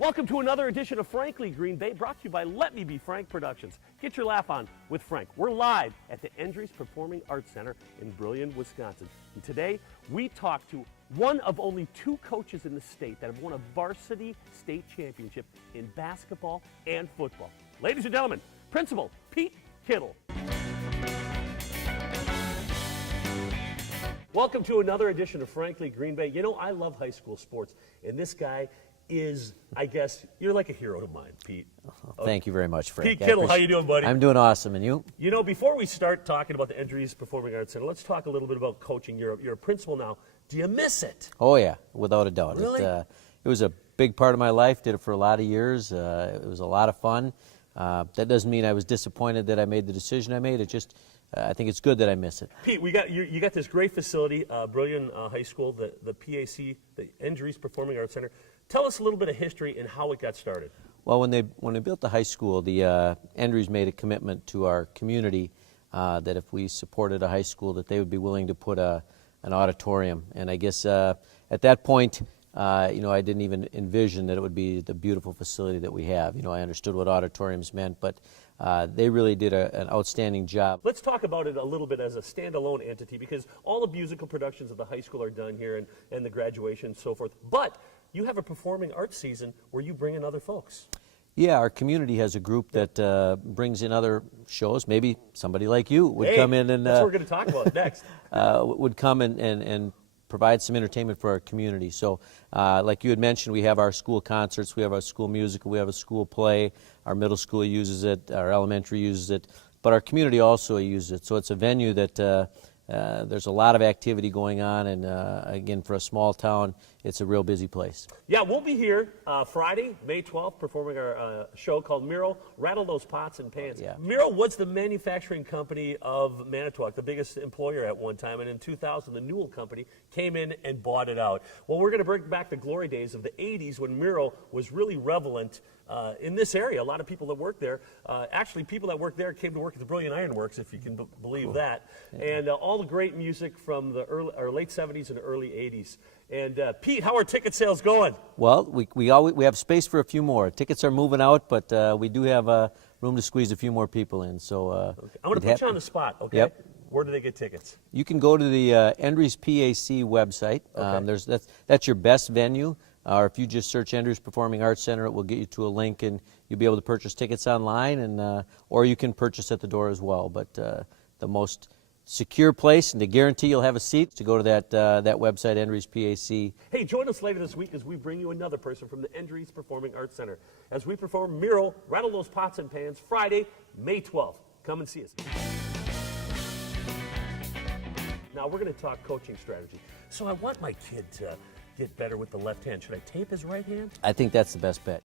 Welcome to another edition of Frankly Green Bay, brought to you by Let Me Be Frank Productions. Get your laugh on with Frank. We're live at the Endries Performing Arts Center in Brillion, Wisconsin. And today, we talk to one of only two coaches in the state that have won a varsity state championship in basketball and football. Ladies and gentlemen, Principal Pete Kittle. Welcome to another edition of Frankly Green Bay. You know, I love high school sports, and this guy is, I guess, you're like a hero to mine, Pete. Thank you very much, Frank. Pete Kittle, how you doing, buddy? I'm doing awesome, and you? You know, before we start talking about the Endries Performing Arts Center, let's talk a little bit about coaching. You're a principal now. Do you miss it? Oh, yeah, without a doubt. Really? It was a big part of my life, did it for a lot of years. It was a lot of fun. That doesn't mean I was disappointed that I made the decision I made. It just, I think it's good that I miss it. Pete, you got this great facility, Brillion High School, the PAC, the Endries Performing Arts Center. Tell us a little bit of history and how it got started. Well, when they built the high school, the Endries made a commitment to our community that if we supported a high school, that they would be willing to put an auditorium. And I guess at that point, you know, I didn't even envision that it would be the beautiful facility that we have. You know, I understood what auditoriums meant, but they really did an outstanding job. Let's talk about it a little bit as a standalone entity, because all the musical productions of the high school are done here, and the graduation and so forth. But you have a performing arts season where you bring in other folks. Yeah, our community has a group that brings in other shows. Maybe somebody like you would come in and... that's what we're going to talk about next. would come and provide some entertainment for our community. So like you had mentioned, we have our school concerts, we have our school musical, we have a school play, our middle school uses it, our elementary uses it, but our community also uses it. So it's a venue that there's a lot of activity going on, and again, for a small town, it's a real busy place. Yeah, we'll be here Friday, May 12th, performing our show called Miro, Rattle Those Pots and Pans. Yeah. Miro was the manufacturing company of Manitowoc, the biggest employer at one time, and in 2000, the Newell Company came in and bought it out. Well, we're going to bring back the glory days of the 80s when Miro was really relevant in this area. A lot of people that work there, actually people that work there came to work at the Brillion Iron Works, if you can believe that. Yeah. And all the great music from the late 70s and early 80s. And Pete, how are ticket sales going? Well, we have space for a few more. Tickets are moving out, but we do have room to squeeze a few more people in. So okay. I'm going to put you on the spot, okay? Yep. Where do they get tickets? You can go to the Endries PAC website. Okay. That's your best venue. Or if you just search Endries Performing Arts Center, it will get you to a link, and you'll be able to purchase tickets online, and or you can purchase at the door as well. But the most secure place, and to guarantee you'll have a seat, to go to that website, Endries PAC. Hey, join us later this week as we bring you another person from the Endries Performing Arts Center as we perform Miro, Rattle Those Pots and Pans, Friday, May 12th. Come and see us. Now we're going to talk coaching strategy. So I want my kid to get better with the left hand. Should I tape his right hand? I think that's the best bet.